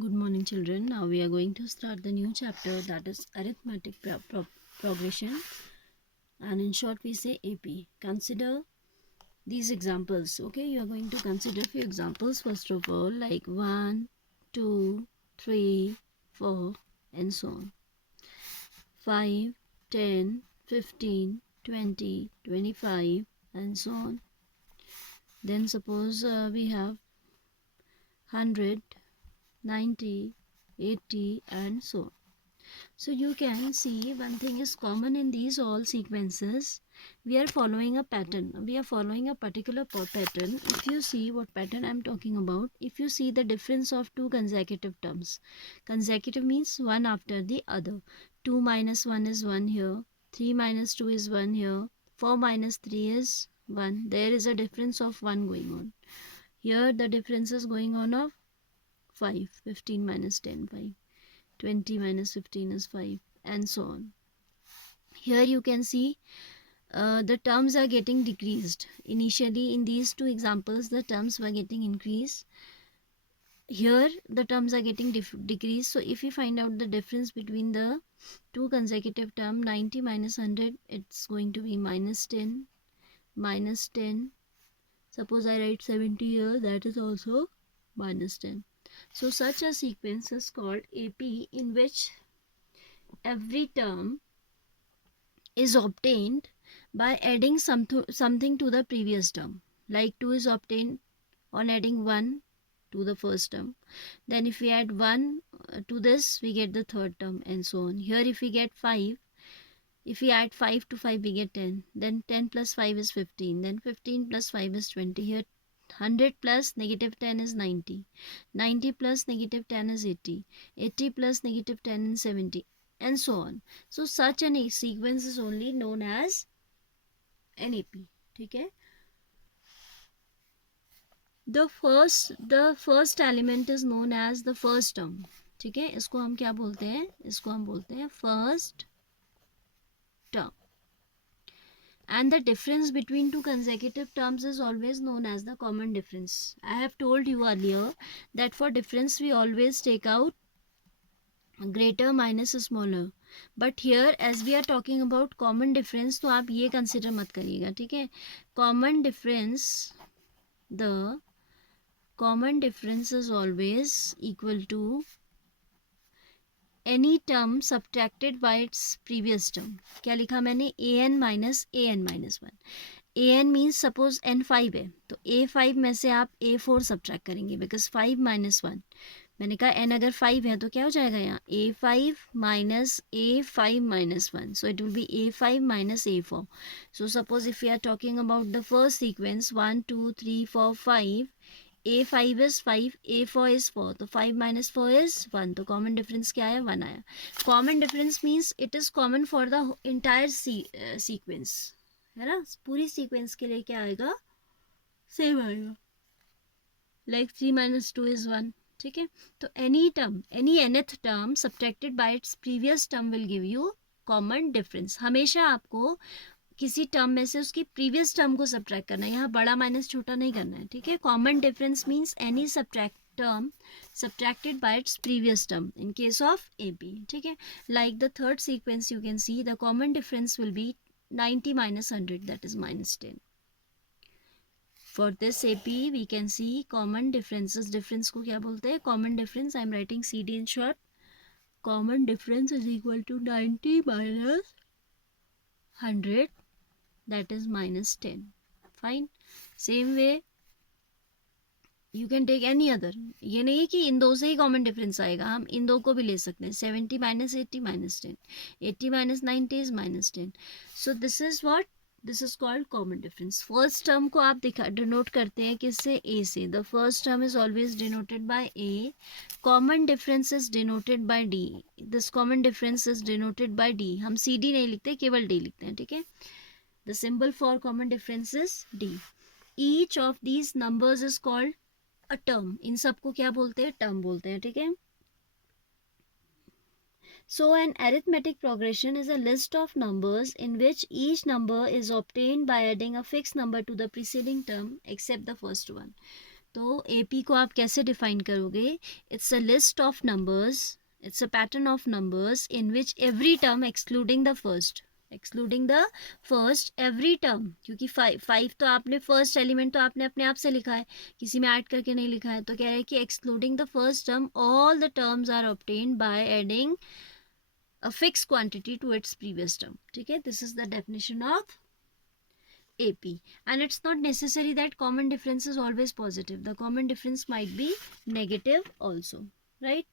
Good morning, children. Now we are going to start the new chapter, that is arithmetic progression, and in short we say AP. Consider these examples. Okay, you are going to consider few examples first of all, like 1, 2, 3, 4, and so on. 5, 10, 15, 20, 25, and so on. Then suppose we have 100, 90, 80, and so on. So you can see one thing is common in these all sequences. We are following a pattern. We are following a particular pattern. If you see what pattern I am talking about, if you see the difference of two consecutive terms. Consecutive means one after the other. 2 minus 1 is 1 here. 3 minus 2 is 1 here. 4 minus 3 is 1. There is a difference of 1 going on. Here the difference is going on of 5. 15 minus 10, 5. 20 minus 15 is 5, and so on. Here you can see the terms are getting decreased. Initially in these two examples the terms were getting increased. Here the terms are getting decreased. So if you find out the difference between the two consecutive term, 90 minus 100, it's going to be minus 10, minus 10. Suppose I write 70 here, that is also minus 10. So such a sequence is called AP, in which every term is obtained by adding something to the previous term. Like 2 is obtained on adding 1 to the first term. Then if we add 1 to this, we get the third term, and so on. Here if we get 5, if we add 5 to 5, we get 10. Then 10 plus 5 is 15. Then 15 plus 5 is 20. Here 100 plus negative 10 is 90. 90 plus negative 10 is 80. 80 plus negative 10 is 70, and so on. So such an sequence is only known as an AP. ठीक है? The first element is known as the first term. ठीक है? इसको हम क्या बोलते हैं? इसको हम बोलते हैं first term. And the difference between two consecutive terms is always known as the common difference. I have told you earlier that for difference we always take out greater minus smaller. But here as we are talking about common difference, तो आप ये consider मत करिएगा. ठीक है? Common difference, the common difference is always equal to any term subtracted by its previous term. क्या लिखा मैंने? an minus 1. an means suppose n 5 है, तो a5 में से आप a4 सब्ट्रैक्ट करेंगे, बिकॉज 5 minus 1. मैंने कहा n अगर 5 है तो क्या हो जाएगा यहाँ? a5 minus a5 minus 1. So it will be a5 minus a4. So suppose if we are talking about the first sequence 1 2 3 4 5, a5 is 5, a4 is 4, तो 5 minus 4 is 1. तो कॉमन डिफरेंस क्या आया? 1 आया. Common difference means it is common for the entire sequence, है ना? पूरी sequence के लिए क्या आएगा? सेम आएगा. Like 3 minus 2 is 1. ठीक है? तो any term, any nth term subtracted by its previous term will give you common difference. हमेशा आपको किसी टर्म में से उसकी प्रीवियस टर्म को सब्ट्रैक्ट करना है. यहाँ बड़ा माइनस छोटा नहीं करना है. ठीक है? Common difference means any subtract term subtracted by its previous term in case of AP. ठीक है? Like the third sequence you can see the common difference will be 90 minus 100, that is minus 10. For this AP we can see common differences. Difference को क्या बोलते हैं? Common difference. I am writing CD in short. Common difference is equal to 90 minus 100, that is minus 10. Fine. Same way you can take any other. ये नहीं है कि इन दो से ही common difference आएगा, हम इन दो को भी ले सकते हैं. 70 minus 80 minus 10. 80 minus 90 is minus 10. So this is what? This is called common difference. First term को आप denote करते हैं किससे? A से. The first term is always denoted by A. Common difference is denoted by D. This common difference is denoted by D. हम CD नहीं लिखते, केवल D लिखते हैं. ठीक है? The symbol for common difference is D. Each of these numbers is called a term. इन सबको क्या बोलते हैं? टर्म बोलते हैं. ठीक है? So an arithmetic progression is a list of numbers in which each number is obtained by adding a fixed number to the preceding term except the first one. तो AP को आप कैसे डिफाइन करोगे? It's a list of numbers, it's a pattern of numbers in which every term excluding the first every term, क्योंकि five तो आपने first element तो आपने अपने आप से लिखा है, किसी में ऐड करके नहीं लिखा है, तो कह रहा है कि excluding the first term all the terms are obtained by adding a fixed quantity to its previous term. ठीक है, this is the definition of AP. And it's not necessary that common difference is always positive. The common difference might be negative also, right?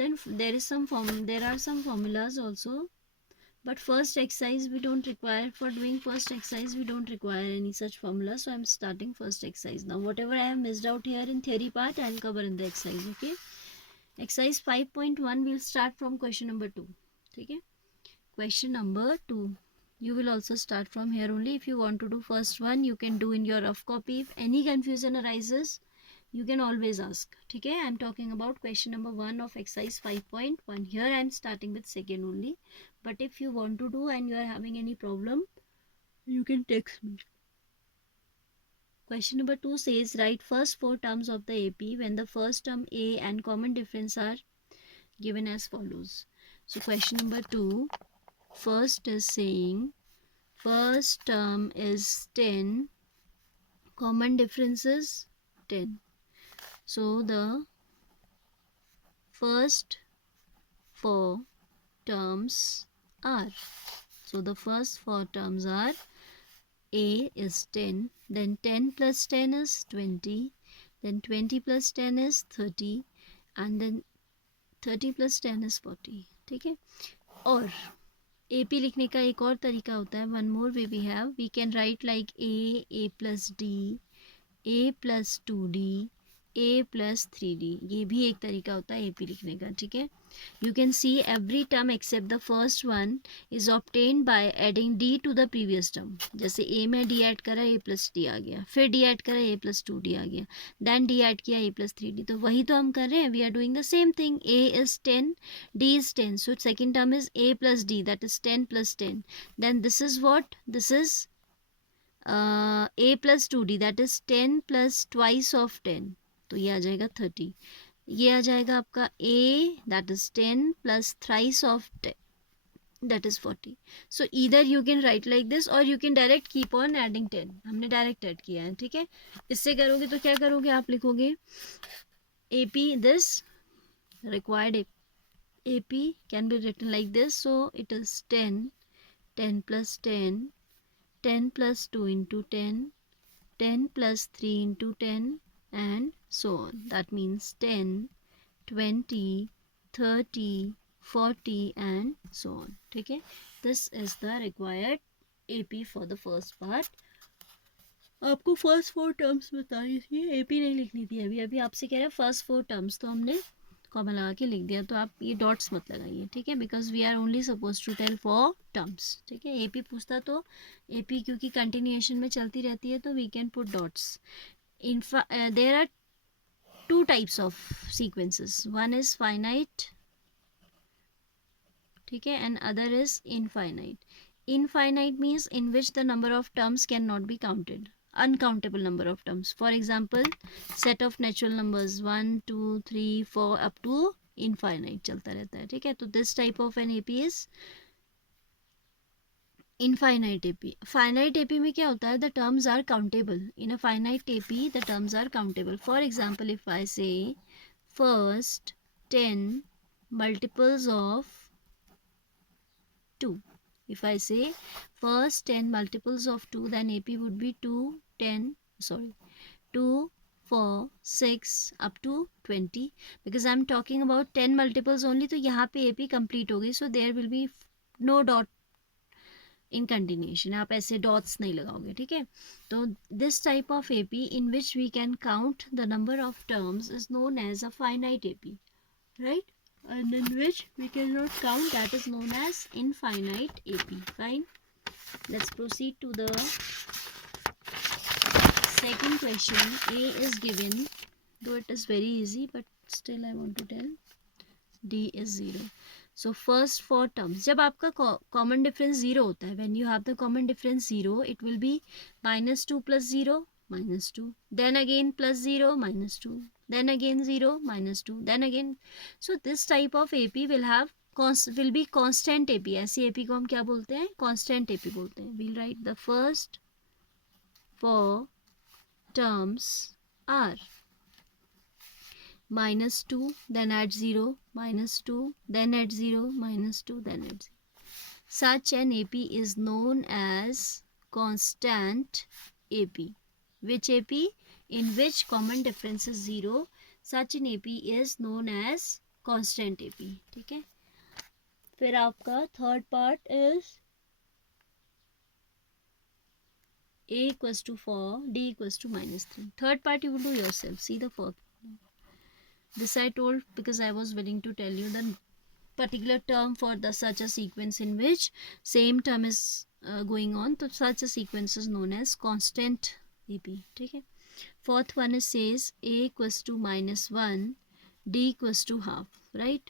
Then there are some formulas also. But first exercise we don't require, for doing first exercise we don't require any such formula. So I'm starting first exercise now. Whatever I have missed out here in theory part, I'll cover in the exercise. Okay. Exercise 5.1, we'll start from question number 2. Okay. Question number 2. You will also start from here only. If you want to do first one, you can do in your rough copy. If any confusion arises, you can always ask. Okay. I'm talking about question number 1 of exercise 5.1. Here I'm starting with second only. But if you want to do and you are having any problem, you can text me. Question number 2 says, write first 4 terms of the AP when the first term A and common difference are given as follows. So question number 2, first is saying first term is 10, common difference is 10. So the first 4 terms are, so the first 4 terms are A is 10, then 10 plus 10 is 20, then 20 plus 10 is 30, and then 30 plus 10 is 40. ठीक है, और AP लिखने का एक और तरीका होता है. One more way we have, we can write like A plus D, A plus 2D, A plus 3D. ये भी एक तरीका होता है AP लिखने का. ठीक है, you can see every term except the first one is obtained by adding D to the previous term. जैसे A में D ऐड करा, A plus D आ गया, फिर D ऐड करा, A plus 2D आ गया, then D ऐड किया, A plus 3D. तो वही तो हम कर रहे हैं. We are doing the same thing. A is 10, D is 10. So second term is A plus D, that is 10 plus 10. Then this is what? This is A plus 2D, that is 10 plus twice of 10. तो ये आ जाएगा 30. ये आ जाएगा आपका A, that is 10 plus thrice of 10, that is 40. So either you can write like this or you can direct keep on adding 10. हमने direct add किया है. ठीक है, इससे करोगे तो क्या करोगे, आप लिखोगे AP, this required AP can be written like this. So it is 10, 10 plus 10, 10 plus 2 into 10, 10 plus 3 into 10, and so on. That means 10, 20, 30, 40 and so on. ठीक है, this is the required AP for the first part. आपको first 4 terms बतानी थी, AP नहीं लिखनी थी. अभी आपसे कह रहे हैं फर्स्ट 4 टर्म्स, तो हमने कॉमा लगा के लिख दिया. तो आप ये डॉट्स मत लगाइए. ठीक है, because we are only suppose to tell 4 terms. ठीक है, AP पूछता तो AP क्योंकि कंटिन्यूएशन में चलती रहती है, तो we can put dots. There are 2 types of sequences. One is finite, ठीक है, and other is infinite. Infinite means in which the number of terms cannot be counted, uncountable number of terms. For example, set of natural numbers 1, 2, 3, 4 up to infinite चलता रहता है. ठीक है, तो this type of an AP is infinite AP. Finite AP में क्या होता है, the terms are countable. In a finite AP the terms are countable. For example, if I say first 10 multiples of 2, if I say first 10 multiples of 2, then AP would be 2, 4, 6 up to 20. Because I'm talking about 10 multiples only, तो यहाँ पे AP complete होगी. So there will be no dot in continuation. आप ऐसे dots नहीं लगाओगे. ठीक है, तो this type of AP in which we can count the number of terms is known as a finite AP, right, and in which we cannot count, that is known as infinite AP. Fine, let's proceed to the second question. A is given, though it is very easy, but still I want to tell. D is 0. So first 4 terms, जब आपका common difference 0 होता है, when you have the common difference 0, it will be -2 + 0 -2, then again +0 -2, then again 0 -2, then again. So this type of AP will be constant AP. ऐसी AP को हम क्या बोलते हैं? Constant AP बोलते हैं. We'll write the first 4 terms are -2, then add 0, -2, then add 0, -2, then add 0. Such an AP is known as constant AP. Which AP? In which common difference is 0. Such an AP is known as constant AP. ठीक है. फिर आपका third part is A equals to 4, D equals to -3. Third part you will do yourself. See the fourth. This I told because I was willing to tell you the particular term for the such a sequence in which same term is going on. So such a sequence is known as constant AP. ठीक है. Fourth one is says A equals to -1, D equals to half. Right.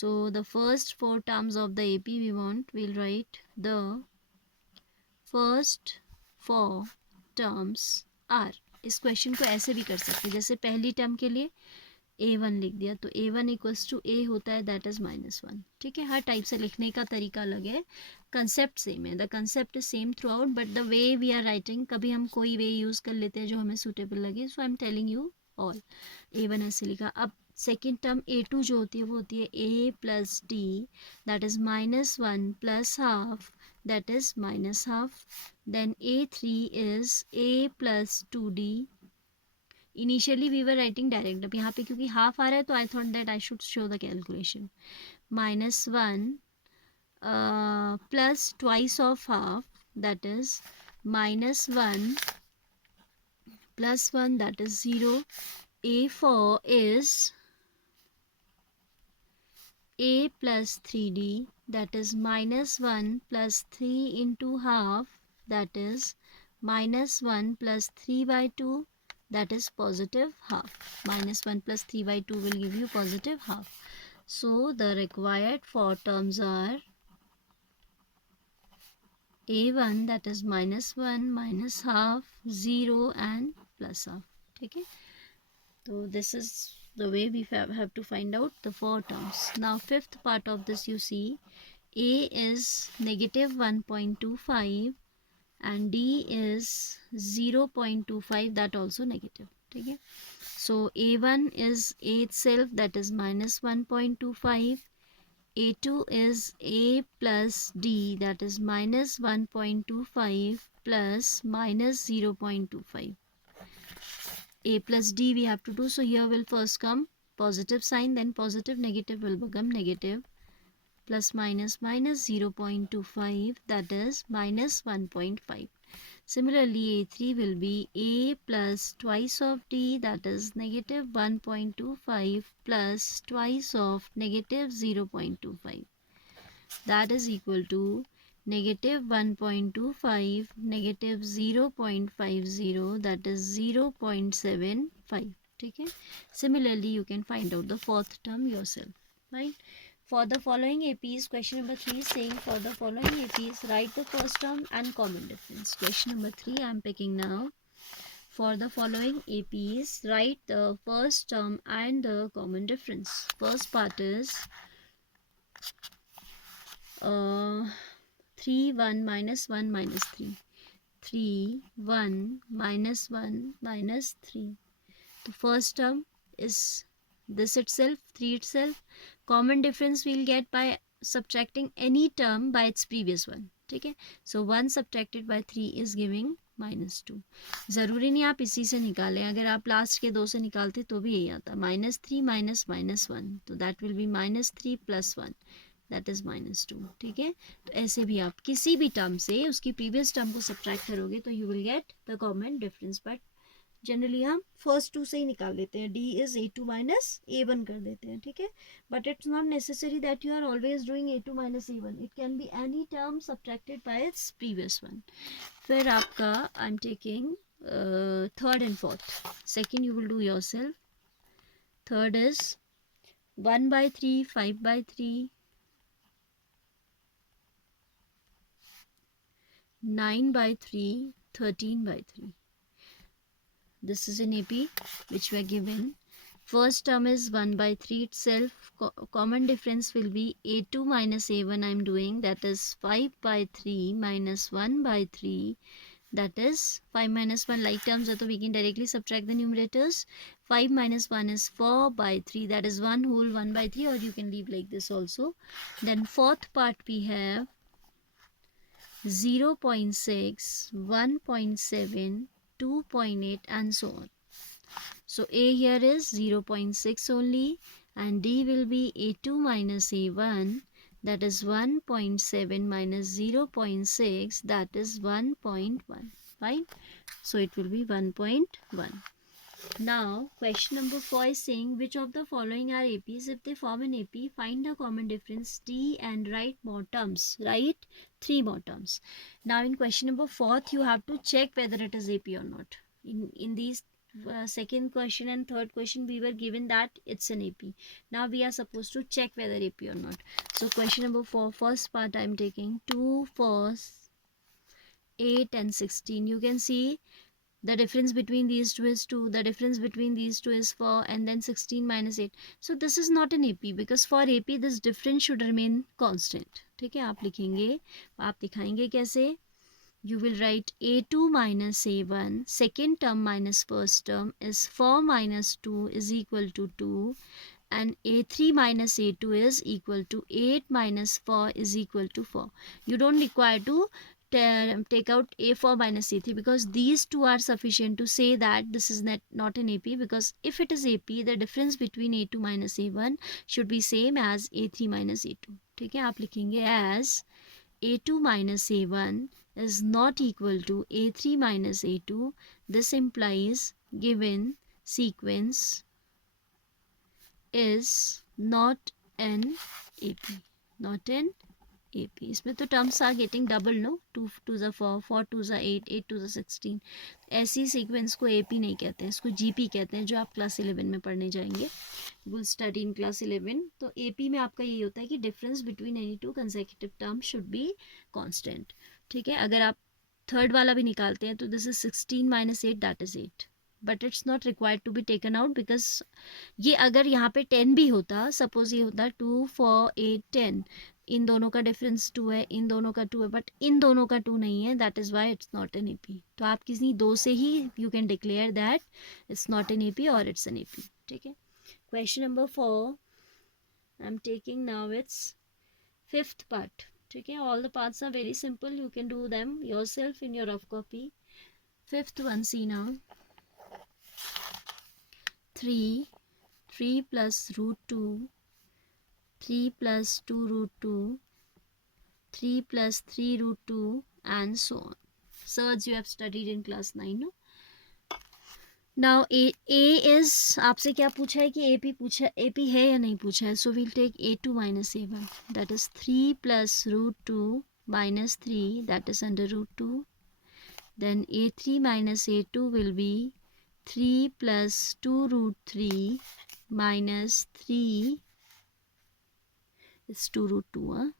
So the first 4 terms of the AP we want, we'll write the first 4 terms are. इस question को ऐसे भी कर सकते हैं, जैसे पहली टर्म के लिए A1 लिख दिया तो A1 इक्वल्स टू A होता है, दैट इज़ -1. ठीक है. हर टाइप से लिखने का तरीका अलग है, कंसेप्ट सेम है. The concept is same throughout, but the way we are writing, कभी हम कोई वे यूज़ कर लेते हैं जो हमें सूटेबल लगे. So I am telling you all. A1 ऐसे लिखा. अब सेकेंड टर्म A2 जो होती है वो होती है A + D, that is -1 + half, that is -half. Then A3 is A + 2D. Initially we were writing direct, अब यहाँ पे क्योंकि हाफ आ रहा है तो I thought that I should show the calculation. -1 plus twice of half, that is -1 + 1, that is 0. A4 is A + 3D, that is -1 + 3 into half, that is -1 + 3/2, that is positive half. -1 + 3/2 will give you positive half. So the required 4 terms are A1, that is -1, -half, 0 and +half. Okay. So this is the way we have to find out the 4 terms. Now fifth part of this, you see A is -1.25 and D is 0.25, that also negative. Okay. So A1 is A itself, that is -1.25. A2 is A plus D, that is -1.25 plus -0.25. A plus D we have to do. So here will first come positive sign, then positive, negative will become negative. Plus minus minus 0.25, that is -1.5. Similarly, A3 will be A plus twice of D, that is -1.25 plus twice of -0.25. That is equal to -1.25, -0.50, that is 0.75. Okay. Similarly, you can find out the fourth term yourself. Right. For the following APs, question number 3 is saying for the following APs, write the first term and common difference. Question number 3 I am picking now. For the following APs, write the first term and the common difference. First part is 3, 1, -1, -3. 3, 1, -1, -3. The first term is this itself, 3 itself. Common difference we'll get by subtracting any term by its previous one. ठीक है. So 1 subtracted by 3 is giving -2. ज़रूरी नहीं आप इसी से निकालें, अगर आप लास्ट के 2 से निकालते तो भी यही आता. -3 - -1, तो that will be -3 + 1, that is -2. ठीक है. तो ऐसे भी आप किसी भी टर्म से उसकी प्रीवियस टर्म को सब्ट्रैक्ट करोगे तो you will get the common difference. But generally हम फर्स्ट 2 से ही निकाल लेते हैं. D is A2 - A1 कर देते हैं. ठीक है. But it's not necessary that you are always doing A2 - A1. It can be any term subtracted by its previous one. फिर आपका I am taking third and fourth. Second you will do yourself. Third is 1/3, 5/3, 9 by 3, 13 by 3. This is an AP which we are given. First term is 1 by 3 itself. Common difference will be A2 minus A1 I am doing. That is 5 by 3 minus 1 by 3. That is 5 minus 1 like terms are, so we can directly subtract the numerators. 5 minus 1 is 4 by 3. That is 1 whole 1 by 3, or you can leave like this also. Then fourth part we have 0.6, 1.7, 2.8 and so on. So A here is 0.6 only, and D will be A2 minus A1, that is 1.7 minus 0.6, that is 1.1. Fine. So it will be 1.1. Now question number 4 is saying which of the following are APs? If they form an AP, find the common difference D and write more terms. Write 3 more terms. Now in question number 4 you have to check whether it is AP or not. In these second question and third question we were given that it's an AP. Now we are supposed to check whether AP or not. So question number 4, first part I am taking 2, 4, 8 and 16. You can see the difference between these two is 2, the difference between these two is 4, and then 16 minus 8. So this is not an AP, because for AP this difference should remain constant. ठीक है, आप लिखेंगे, आप दिखाएंगे कैसे? You will write A2 minus A1, second term minus first term is 4 minus 2 is equal to 2, and A3 minus A2 is equal to 8 minus 4 is equal to 4. You don't require to take out A4 minus A3, because these two are sufficient to say that this is not an AP, because if it is AP, the difference between A2 minus A1 should be same as A3 minus A2. ठीक है, आप लिखेंगे as A2 minus A1 is not equal to A3 minus A2. This implies given sequence is not an AP. Not an AP. इसमें तो terms are getting double, no? 2 2s are 4, 4 2s are 8, 8 2s are 16. ऐसी sequence को AP नहीं कहते हैं, इसको GP कहते हैं, जो आप क्लास 11 में पढ़ने जाएंगे. Will study in class 11. तो AP में आपका यही होता है कि difference between any two consecutive terms should be constant. ठीक है, अगर आप थर्ड वाला भी निकालते हैं तो this is 16 minus 8, that is 8. But it's not required to be taken out, because ये अगर यहाँ पे 10 भी होता, सपोज ये होता 2 4 8 10, इन दोनों का डिफरेंस 2 है, इन दोनों का 2 है, बट इन दोनों का 2 नहीं है, that is why it's not an AP. तो आप किसी दो से ही you can declare that it's not an AP और इट्स एन AP. ठीक है, question number 4 I am taking now it's fifth part. ठीक है, all the parts are very simple, you can do them yourself in your rough copy. Fifth one, see now. 3 plus root 2, 3 plus 2 root 2, 3 plus 3 root 2 and so on. Surds you have studied in class 9, no? Now A is, आपसे क्या पूछा है कि AP है या नहीं पूछा है. So we'll take A2 minus A1, that is 3 plus root 2 minus 3, that is under root 2. Then A3 minus A2 will be 3 plus 2 root 3 minus 3 is 2 root 2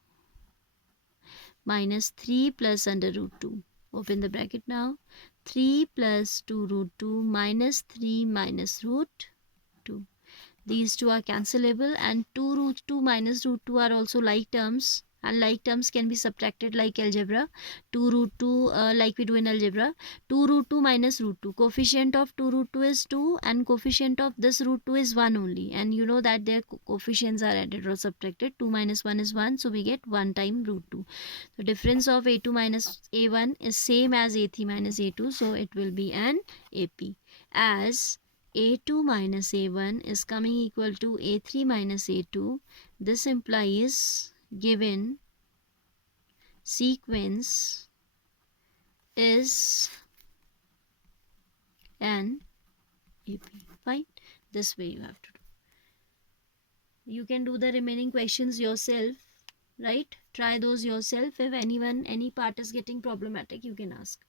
minus 3 plus under root 2. Open the bracket now. 3 plus 2 root 2 minus 3 minus root 2. These two are cancelable, and 2 root 2 minus root 2 are also like terms, and like terms can be subtracted like algebra. 2 root 2 like we do in algebra. 2 root 2 minus root 2. Coefficient of 2 root 2 is 2 and coefficient of this root 2 is 1 only. And you know that their coefficients are added or subtracted. 2 minus 1 is 1. So we get 1 time root 2. The difference of A2 minus A1 is same as A3 minus A2. So it will be an AP. As A2 minus A1 is coming equal to A3 minus A2. This implies given sequence is an AP. Fine. This way you have to do. You can do the remaining questions yourself, right? Try those yourself. If any part is getting problematic, you can ask.